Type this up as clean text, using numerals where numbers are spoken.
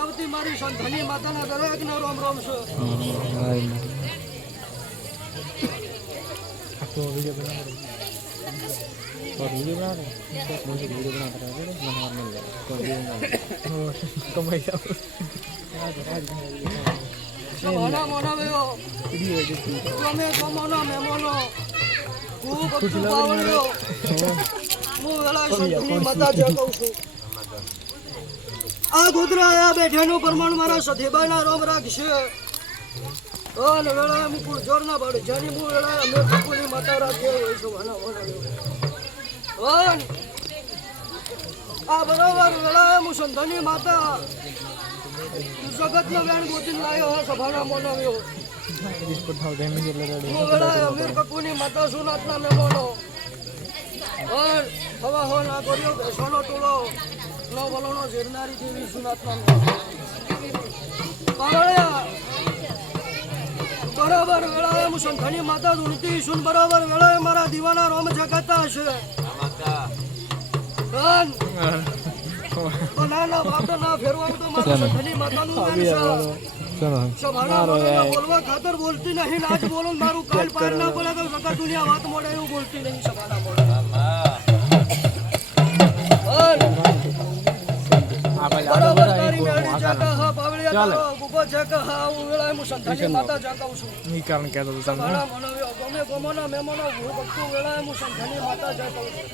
આવતી મારી સંતની માતાના દરેક ને રોમ રોમ છે. तो वीडियो बना रहे और वीडियो बना रहे मुझे वीडियो बनाता रहा है मनोहर मिल गया तो वीडियो बना कमाई सब સવાના મોના વેયો वीडियो जो તમે કમોના મેમોનો હું બધું પાવળ્યો હું વેલા સંતની માતા જે કહું છું. આ ગોદરા આયા બેઠાનું પ્રમાણ મારા સધીબાના રોમ રાખશે. અને વેળા મુકુળ જોર ના પાડે જાની મુ વેળા અમે ભગવાનની માતા રાખે હોય છે વાના વાના. આ બરોબર વેળા મુ સંતની માતા જગતનો વેણ ગોતીને લાયો હો સભાના મોનવ્યો. इस पर था डैमेज लगा મુ વેળા અમીર કપૂરની માતા સુનાતના મેમોનો ઓર હવા હો ના કર્યો બેસોનો ટોળો નો બોલોનો જીરનારી દેવી સુનાતના પાવળ્યા. બરાબર વેળાએ હું સંતની માતા ધૂણતી છું. બરાબર વેળાએ મારા દીવાના રોમ જગાતા હશે. ના બાપ ના ફેરવાનું તો મારા સંતની માતાનું વેણ છે. चलो સભાના મોઢાના બોલવા ખાતર બોલતી નહીં. આજ બોલો ને મારું કાલ પાર ના બોલે તો સગા દુનિયા વાત મોડે એવું બોલતી નહીં સભાના મોઢા. બરાબર તારી મેળી જાતા હા પાવળિયા તારો ગુગો જાકા હા હું વેળાએ હું સંતની માતા જાતા છું. नहीं कारण क्या था तुम સભાના મોનવ્યો ગમે ગમોના મેમોનો હું ભક્તો વેળાએ હું સંતની માતા જાતા છું.